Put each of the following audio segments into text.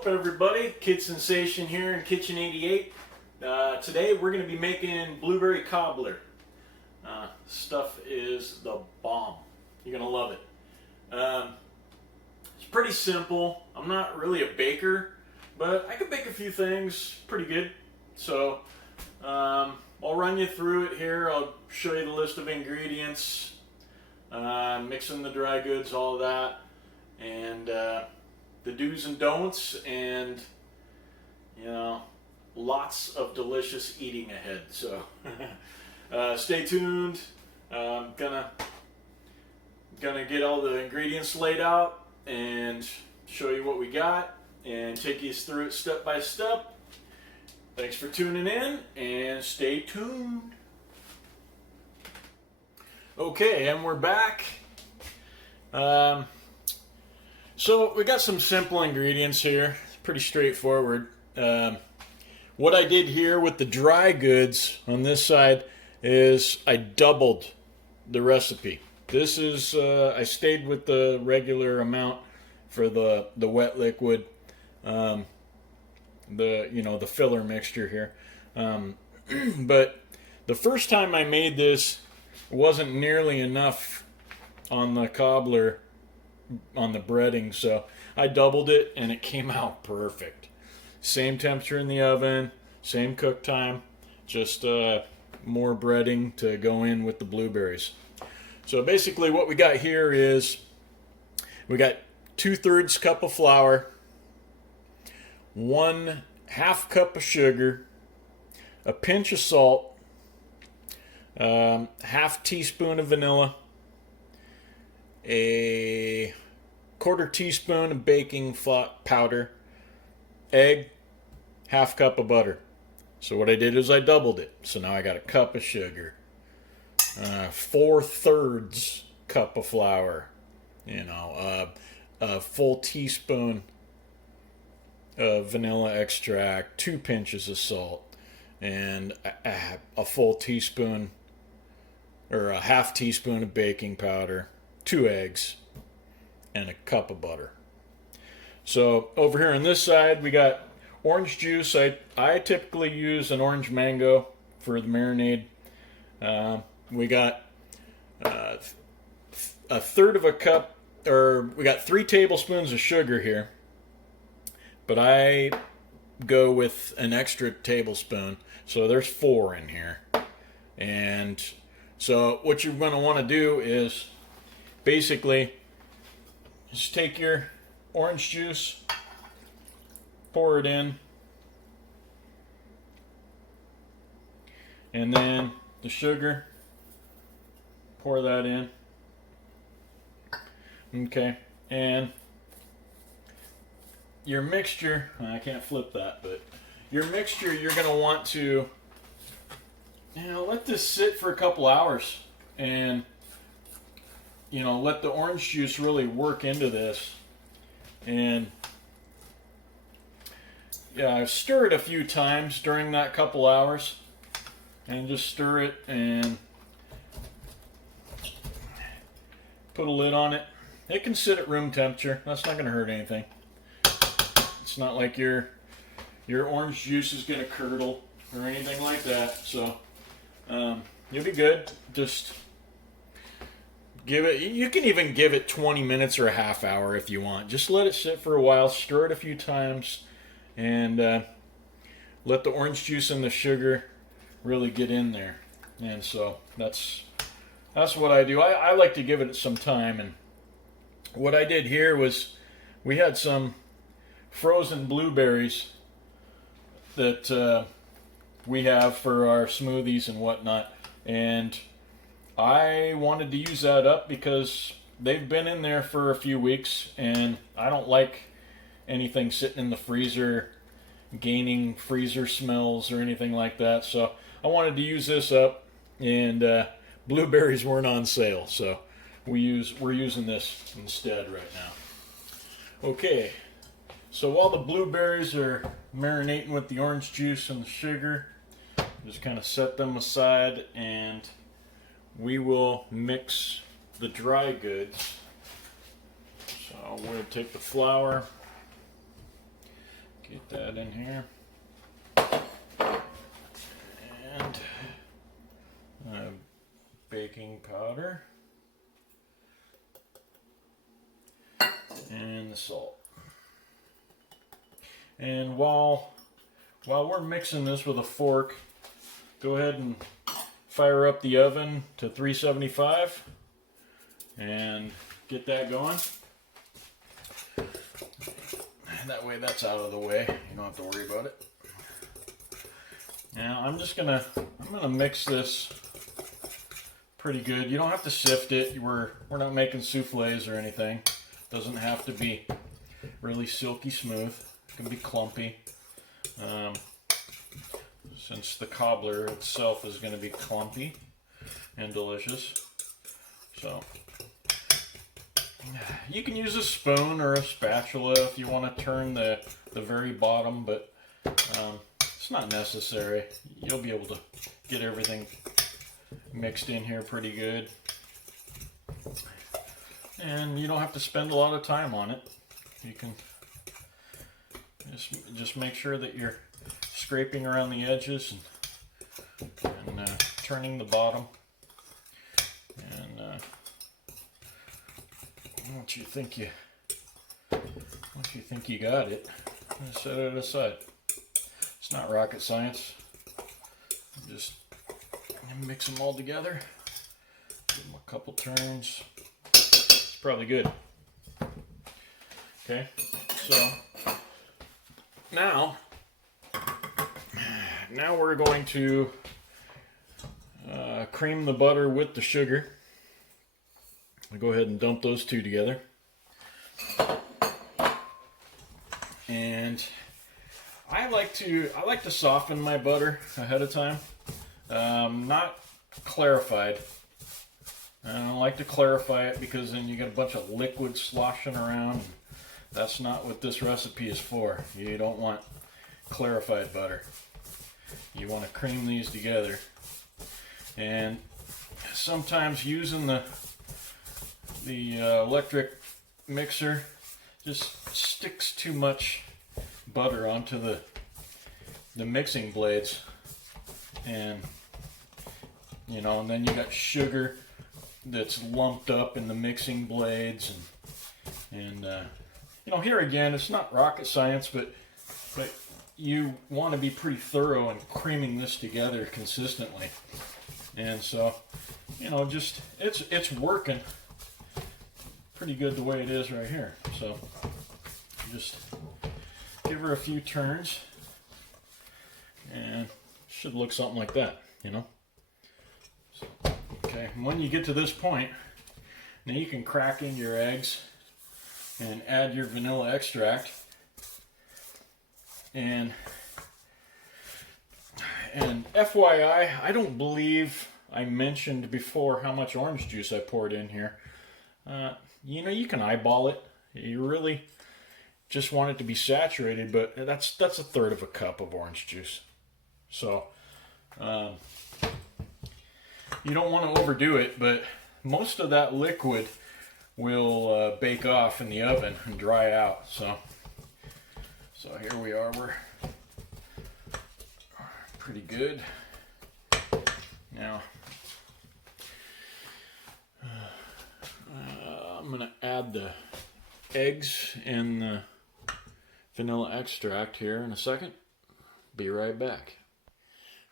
up, everybody? Kid Sensation here in Kitchen 88. Today we're going to be making blueberry cobbler. Stuff is the bomb. You're going to love it. It's pretty simple. I'm not really a baker, but I can bake a few things pretty good. So I'll run you through it here. I'll show you the list of ingredients, mixing the dry goods, all of that, and the do's and don'ts, and lots of delicious eating ahead. So stay tuned. I'm gonna get all the ingredients laid out and show you what we got and take you through it step by step. Thanks for tuning in and stay tuned. Okay, and we're back. So we got some simple ingredients here. It's pretty straightforward. What I did here with the dry goods on this side is I doubled the recipe. This is I stayed with the regular amount for the wet liquid, the filler mixture here. But the first time I made this, it wasn't nearly enough on the cobbler, on the breading, so I doubled it and it came out perfect. Same temperature in the oven, same cook time, just more breading to go in with the blueberries. So basically what we got here is we got 2/3 cup of flour, 1/2 cup of sugar, a pinch of salt, 1/2 teaspoon of vanilla, a 1/4 teaspoon of baking powder, egg, 1/2 cup of butter. So what I did is I doubled it. So now I got a cup of sugar, 4/3 cup of flour, a full teaspoon of vanilla extract, 2 pinches of salt, and a full teaspoon or a 1/2 teaspoon of baking powder, 2 eggs, and a cup of butter. So over here on this side we got orange juice. I typically use an orange mango for the marinade. We got a 1/3 of a cup, or we got 3 tablespoons of sugar here, but I go with an extra tablespoon, so there's 4 in here. And so what you're going to want to do is basically just take your orange juice, pour it in, and then the sugar, pour that in. Okay, and your mixture, I can't flip that, but your mixture, you're going to want to let this sit for a couple hours and let the orange juice really work into this. And stir it a few times during that couple hours, and just stir it and put a lid on it. It can sit at room temperature. That's not going to hurt anything. It's not like your orange juice is going to curdle or anything like that. So you'll be good. Just give it. You can even give it 20 minutes or a half hour if you want. Just let it sit for a while. Stir it a few times, and let the orange juice and the sugar really get in there. And so that's what I do. I like to give it some time. And what I did here was we had some frozen blueberries that we have for our smoothies and whatnot, and I wanted to use that up because they've been in there for a few weeks, and I don't like anything sitting in the freezer gaining freezer smells or anything like that. So I wanted to use this up, and blueberries weren't on sale, so we're using this instead right now. Okay, so while the blueberries are marinating with the orange juice and the sugar, just kind of set them aside, and we will mix the dry goods. So we're going to take the flour, Get that in here. And baking powder. And the salt. And while we're mixing this with a fork, go ahead and fire up the oven to 375 and get that going. That way that's out of the way. You don't have to worry about it. Now I'm gonna mix this pretty good. You don't have to sift it. We're not making souffles or anything. Doesn't have to be really silky smooth. It can be clumpy. Since the cobbler itself is going to be clumpy and delicious. So you can use a spoon or a spatula if you want to turn the very bottom, but it's not necessary. You'll be able to get everything mixed in here pretty good. And you don't have to spend a lot of time on it. You can just make sure that you're scraping around the edges and turning the bottom. And once you think you got it, set it aside. It's not rocket science. Just mix them all together. Give them a couple turns. It's probably good. Okay, so now we're going to cream the butter with the sugar. I'll go ahead and dump those two together. And I like to soften my butter ahead of time. Not clarified. I don't like to clarify it because then you get a bunch of liquid sloshing around. That's not what this recipe is for. You don't want clarified butter. You want to cream these together. And sometimes using the electric mixer just sticks too much butter onto the mixing blades. And and then you got sugar that's lumped up in the mixing blades, and here again, it's not rocket science, but you want to be pretty thorough in creaming this together consistently. And so, just it's working pretty good the way it is right here. So just give her a few turns, and it should look something like that, So, okay, and when you get to this point, now you can crack in your eggs and add your vanilla extract. And FYI, I don't believe I mentioned before how much orange juice I poured in here. You can eyeball it. You really just want it to be saturated, but that's a third of a cup of orange juice. So you don't want to overdo it, but most of that liquid will bake off in the oven and dry out. So here we are. We're pretty good. Now I'm going to add the eggs and the vanilla extract here in a second. Be right back.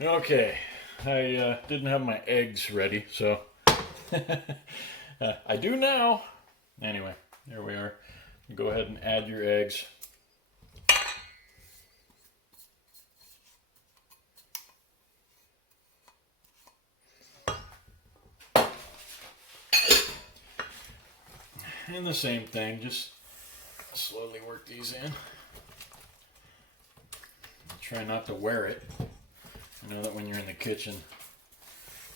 Okay, I didn't have my eggs ready, so I do now. Anyway, there we are. Go ahead and add your eggs. And the same thing, just slowly work these in. Try not to wear it. I know that when you're in the kitchen,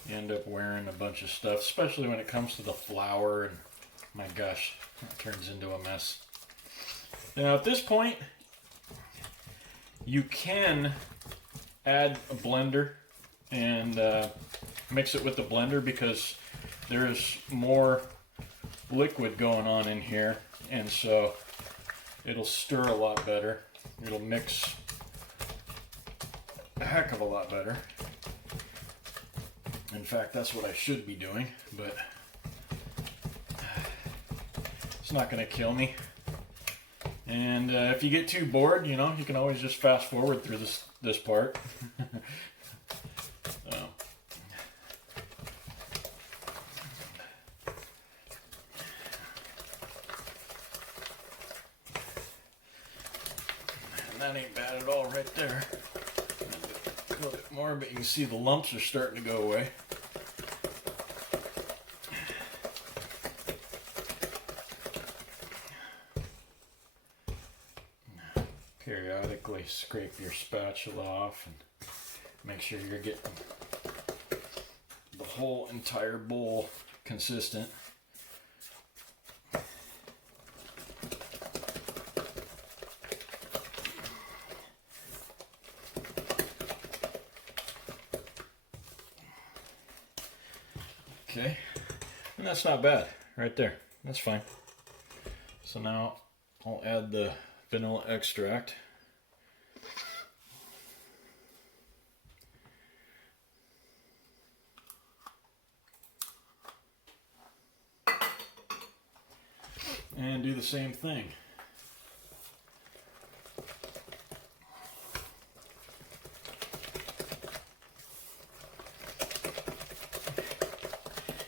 you end up wearing a bunch of stuff, especially when it comes to the flour, and my gosh, it turns into a mess. Now at this point, you can add a blender and mix it with the blender because there's more liquid going on in here, and so it'll stir a lot better. it'll mix a heck of a lot better. In fact, that's what I should be doing, but it's not going to kill me. And if you get too bored, you know, you can always just fast forward through this part. And that ain't bad at all right there. A little bit more, but you can see the lumps are starting to go away. Periodically scrape your spatula off and make sure you're getting the whole entire bowl consistent. Okay, and that's not bad right there. That's fine. So now I'll add the vanilla extract. And do the same thing.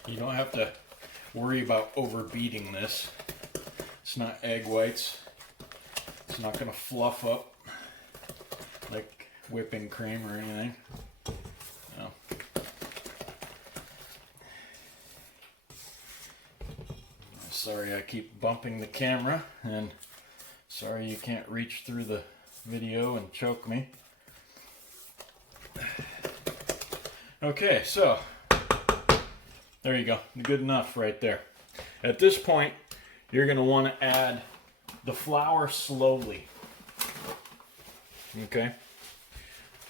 You don't have to worry about overbeating this. It's not egg whites. It's not going to fluff up like whipping cream or anything. No. Sorry I keep bumping the camera, and sorry you can't reach through the video and choke me. Okay, so there you go. Good enough right there. At this point, you're going to want to add the flour slowly. Okay?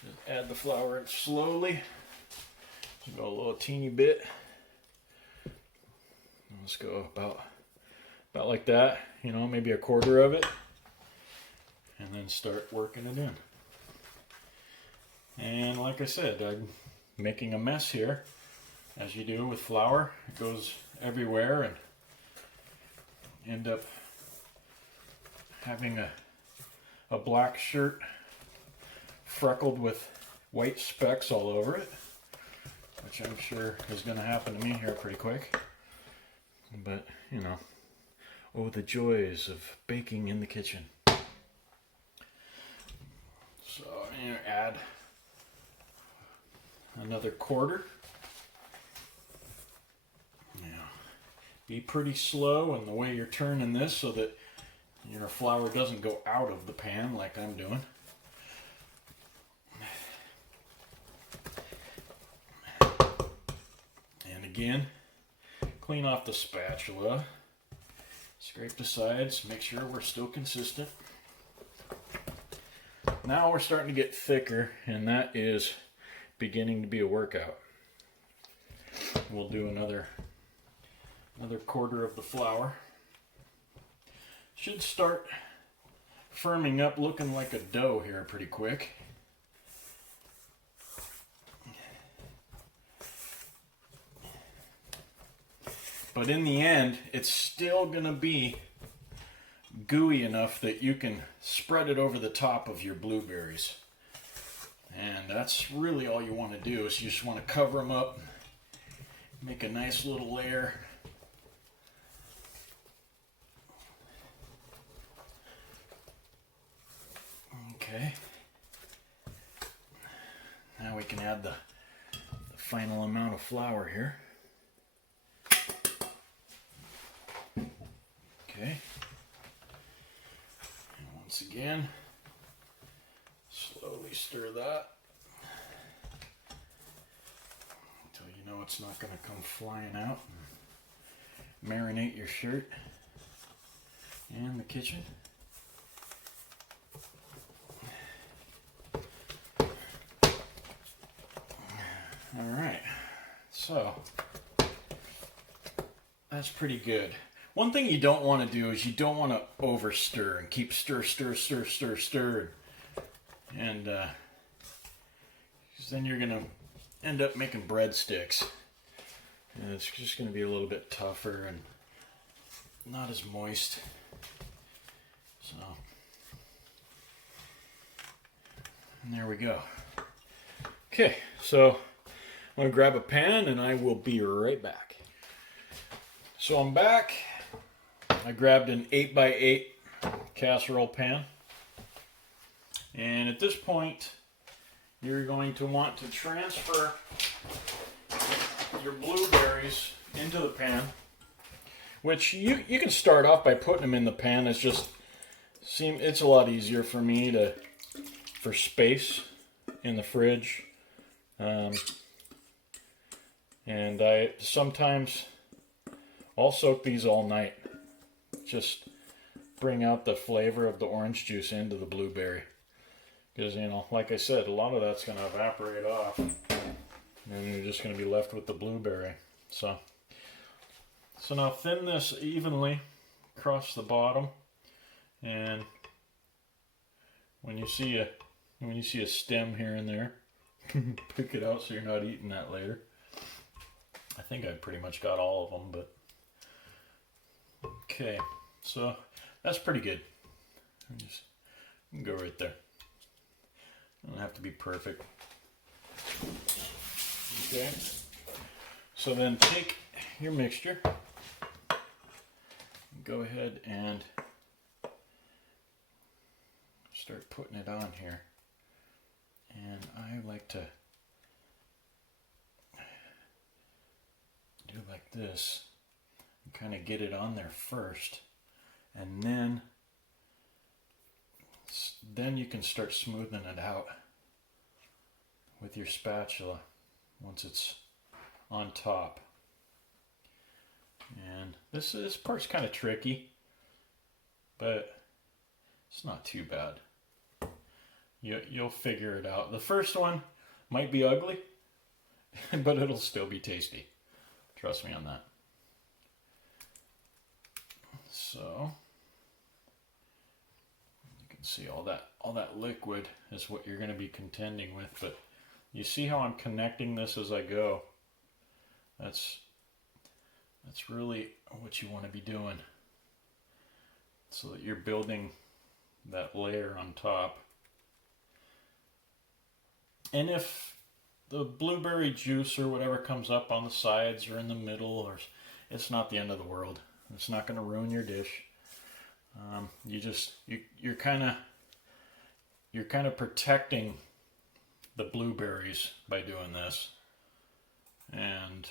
Just add the flour in slowly. Just go a little teeny bit. Let's go about like that, you know, maybe a quarter of it. And then start working it in. And like I said, I'm making a mess here. As you do with flour, it goes everywhere and end up having a black shirt freckled with white specks all over it, which I'm sure is going to happen to me here pretty quick. But, you know, oh, the joys of baking in the kitchen. So I'm going to add another quarter. Be pretty slow in the way you're turning this so that your flour doesn't go out of the pan like I'm doing. And again, clean off the spatula, scrape the sides, make sure we're still consistent. Now we're starting to get thicker, and that is beginning to be a workout. We'll do another quarter of the flour. Should start firming up, looking like a dough here pretty quick. But in the end, it's still going to be gooey enough that you can spread it over the top of your blueberries. And that's really all you want to do, is you just want to cover them up, make a nice little layer. Okay, now we can add the final amount of flour here. Okay, and once again, slowly stir that until you know it's not going to come flying out. Marinate your shirt and the kitchen. Alright, so that's pretty good. One thing you don't want to do is you don't want to over stir and keep stir. And then you're going to end up making breadsticks. And it's just going to be a little bit tougher and not as moist. So, and there we go. Okay, so I'm going to grab a pan and I will be right back. So I'm back. I grabbed an 8x8 casserole pan. And at this point, you're going to want to transfer your blueberries into the pan, which you can start off by putting them in the pan. It's a lot easier for me for space in the fridge. And I sometimes I'll soak these all night. Just bring out the flavor of the orange juice into the blueberry. Because, you know, like I said, a lot of that's going to evaporate off. And you're just going to be left with the blueberry. So now thin this evenly across the bottom. And when you see a stem here and there, pick it out so you're not eating that later. I think I pretty much got all of them, but okay, so that's pretty good. You can go right there. Doesn't have to be perfect. Okay, so then take your mixture, go ahead and start putting it on here. And I like to do like this and kind of get it on there first, and then you can start smoothing it out with your spatula once it's on top. And this part's kind of tricky, but it's not too bad. You'll figure it out. The first one might be ugly, but it'll still be tasty. Trust me on that. So you can see all that liquid is what you're going to be contending with, but you see how I'm connecting this as I go. That's really what you want to be doing, so that you're building that layer on top. And if the blueberry juice or whatever comes up on the sides or in the middle, or it's not the end of the world. It's not going to ruin your dish. You're kind of protecting the blueberries by doing this, and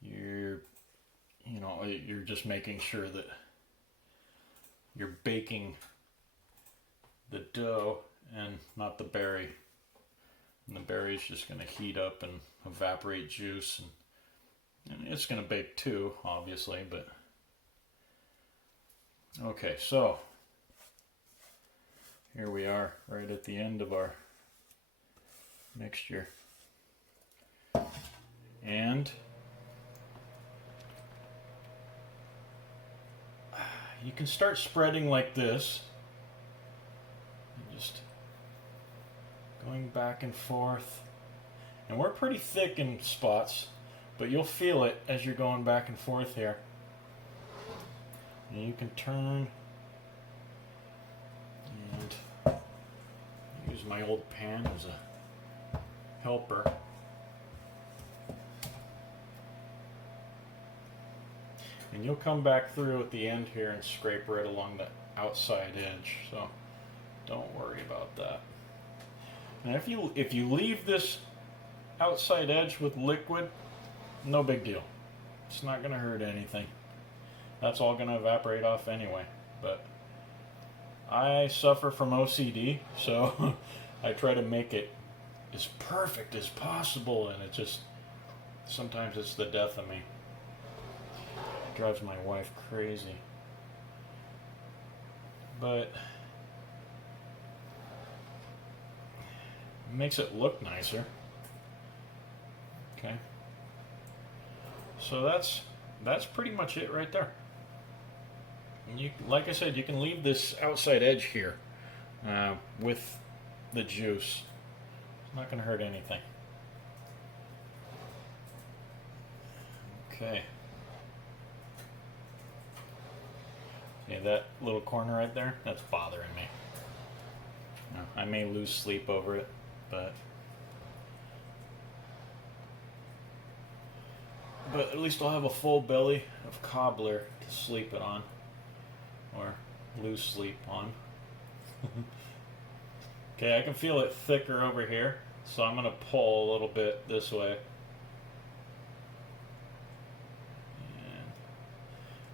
you're just making sure that you're baking the dough and not the berry. And the berry's just going to heat up and evaporate juice, and it's going to bake too, obviously, but okay, so here we are right at the end of our mixture. And you can start spreading like this, and just going back and forth. And we're pretty thick in spots, but you'll feel it as you're going back and forth here. And you can turn and use my old pan as a helper. And you'll come back through at the end here and scrape right along the outside edge, so don't worry about that. And if you leave this outside edge with liquid, no big deal. It's not going to hurt anything. That's all going to evaporate off anyway. But I suffer from OCD, so I try to make it as perfect as possible, and it just, sometimes it's the death of me. It drives my wife crazy. But it makes it look nicer. Okay. So that's that's pretty much it right there. And you, like I said, you can leave this outside edge here with the juice. It's not going to hurt anything. Okay. See that little corner right there? That's bothering me. I may lose sleep over it, but at least I'll have a full belly of cobbler to sleep it on, or lose sleep on. Okay, I can feel it thicker over here, so I'm going to pull a little bit this way.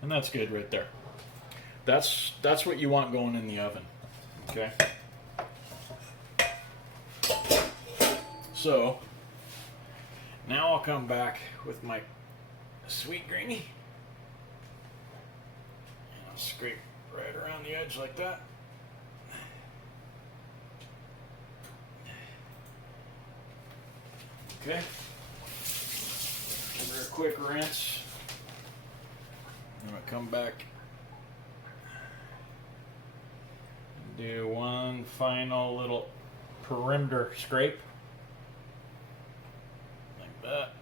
And that's good right there. That's what you want going in the oven. Okay. So now I'll come back with my sweet greenie. And I'll scrape right around the edge like that. Okay. Give her a quick rinse. I'm going to come back and do one final little perimeter scrape. Like that.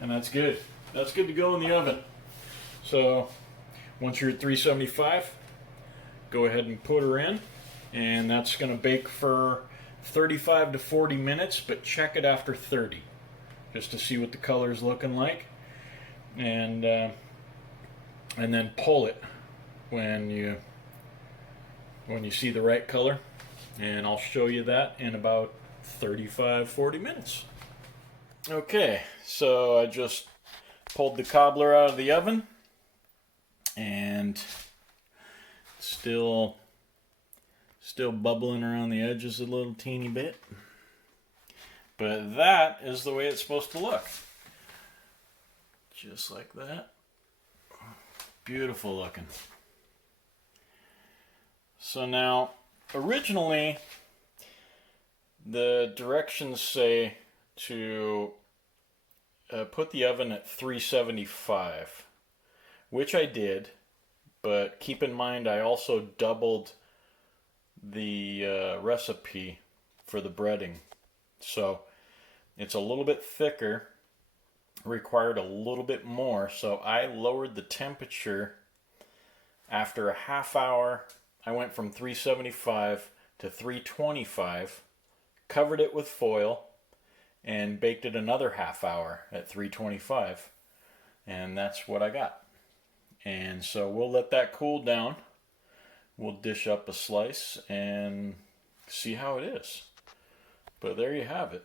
And that's good. That's good to go in the oven. So once you're at 375, go ahead and put her in. And that's going to bake for 35 to 40 minutes, but check it after 30. Just to see what the color is looking like, and then pull it when you see the right color, and I'll show you that in about 35-40 minutes. Okay, so I just pulled the cobbler out of the oven, and still bubbling around the edges a little teeny bit. But that is the way it's supposed to look. Just like that. Beautiful looking. So now, originally, the directions say to put the oven at 375, which I did, but keep in mind I also doubled the recipe for the breading. So it's a little bit thicker, required a little bit more, so I lowered the temperature after a half hour. I went from 375 to 325, covered it with foil, and baked it another half hour at 325, and that's what I got. And so we'll let that cool down. We'll dish up a slice and see how it is. But there you have it.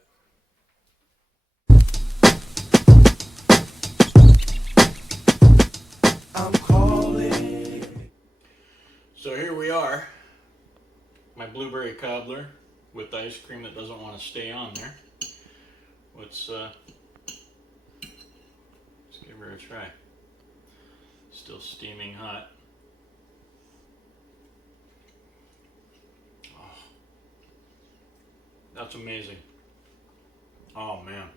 I'm calling. So here we are. My blueberry cobbler with the ice cream that doesn't want to stay on there. Let's give her a try. Still steaming hot. That's amazing. Oh man.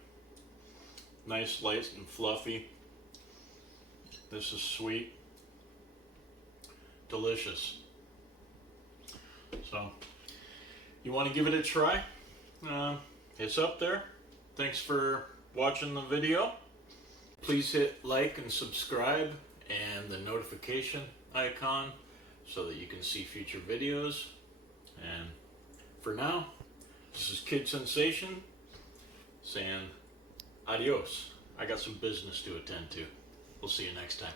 Nice, light and fluffy. This is sweet. Delicious. So, you want to give it a try? It's up there. Thanks for watching the video. Please hit like and subscribe and the notification icon so that you can see future videos. And for now, this is Kid Sensation saying adios. I got some business to attend to. We'll see you next time.